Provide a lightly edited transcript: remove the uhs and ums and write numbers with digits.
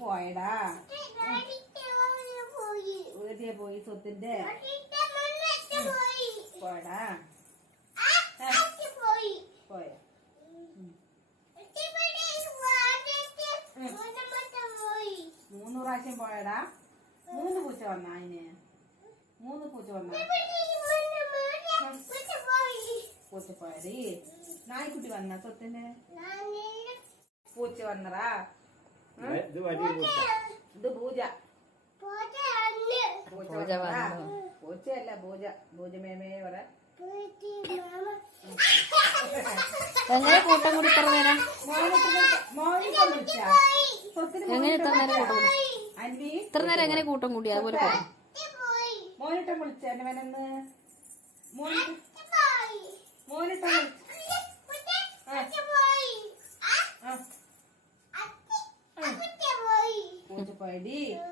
പോയടാ വീട്ടിൽ പോയി സ്വത്തിന്റെ പോയടാ പോയ 3 പ്രാവശ്യം പോയടാ 3 പൂച്ച വന്ന അതിന് 3 പൂച്ച വന്ന പൂച്ച പോയടി നായ്ക്കുട്ടി വന്ന സ്വത്തിന് പൂച്ച വന്നടാ ഇത് പൂജ പൂച്ചയല്ല പൂജ പൂജ മേമേ പറ എങ്ങനെ കൂട്ടം കൂടി ഇത്ര നേരം എങ്ങനെ ഇത്ര നേരം കൂട്ടം കൂടി ഇത്ര നേരം എങ്ങനെ കൂട്ടം കൂടി അതുപോലെ മോനിട്ടം വിളിച്ച എന്നെ വേനെന്ന് മോനിട്ടം പൂച്ച പോയടി